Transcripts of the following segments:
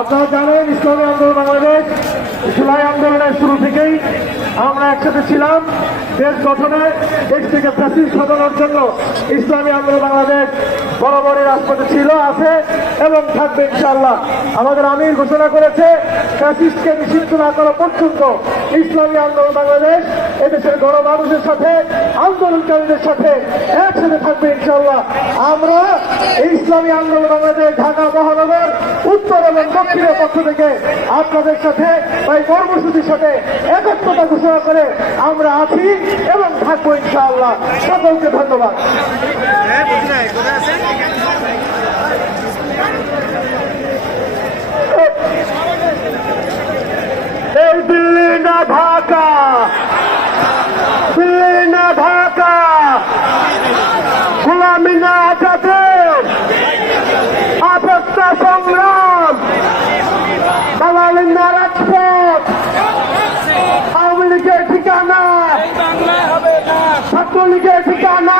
আপনারা জানেন ইসলামী আন্দোলন বাংলাদেশ জুলাই আন্দোলনের শুরু থেকেই আমরা একসাথে ছিলাম। দেশ গঠনে, দেশ থেকে ফ্যাসিস্ট হটানোর জন্য ইসলামী আন্দোলন বাংলাদেশ বরাবরই রাজপথে ছিল, আছে এবং থাকবে ইনশাআল্লাহ। আমাদের আমির ঘোষণা করেছে ফ্যাসিস্টকে নিষিদ্ধ না করা পর্যন্ত ইসলামী আন্দোলন বাংলাদেশ এদেশের গণমানুষের সাথে, আন্দোলনকারীদের সাথে একসাথে থাকবে ইনশাআল্লাহ। আমরা ইসলামী আন্দোলন বাংলাদেশ ঢাকা মহানগর উত্তর এবং দক্ষিণের পক্ষ থেকে আপনাদের সাথে এই কর্মসূচির সাথে একত্রতা ঘোষণা করে আমরা আছি এবং থাকবো ইনশাআল্লাহ। সকলকে ধন্যবাদ। এই দিল্লি না ঢাকা, দিল্লি না ঢাকা, গোলামি না আজাদে, আপত্তা সংগ্রাম, দালালি না রাজপথ, আওয়ামী লীগের ঠিকানা, ছাত্রলীগের ঠিকানা,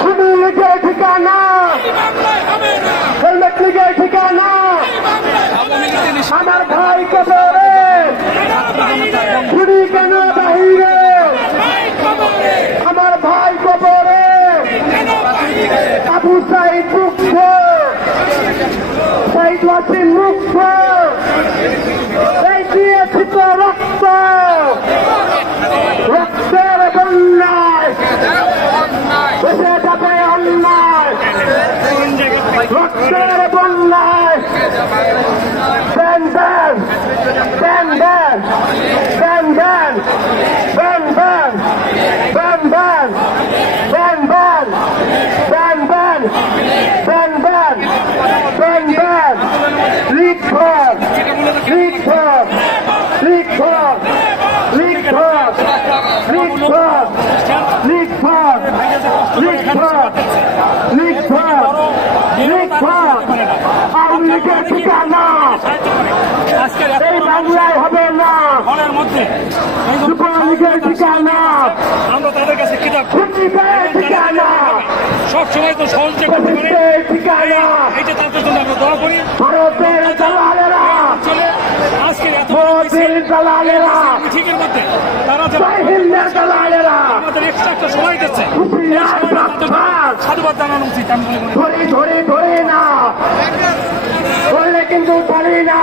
খুনি লীগের ঠিকানা, হেলমেট লীগের ঠিকানা। আমার ভাই কবরে, খুনি কেন বাহিরে, আমার ভাই কবরে, আবু সাইদ মুক্ত, সাইদ ওয়াসিম মুক্ত, এই দিয়েছি তো রক্ত, রক্তের বন্যায় দেশে যাবে অন্যায়, রক্তের বন্যায়। Ban ban ban ban ban ban ban ban ban ban ban ban ban ban ban ban ban league for, league for, league for, league for, league for, league for, league for, league for, league for. Awami লীগের ঠিকানা এই বাংলায় হবে না, যুবলীগের ঠিকানা, আমরা তাদের কাছে ঠিকানা, সবসময় তো সহযোগিতা ঠিকানা, এটা তাদের জন্য আমরা দোয়া করি। ভারতের দালালেরা, আজকে মোদীর দালালেরা, মিটিংয়ের মধ্যে তারা হিন্দের দালালেরা আমাদের এক্সট্রা একটা সময় দিচ্ছে, সাধুবাদ জানানো উচিত। আমি মনে করি ধরে ধরে ধরে না, ধরলে কিন্তু ধরে না।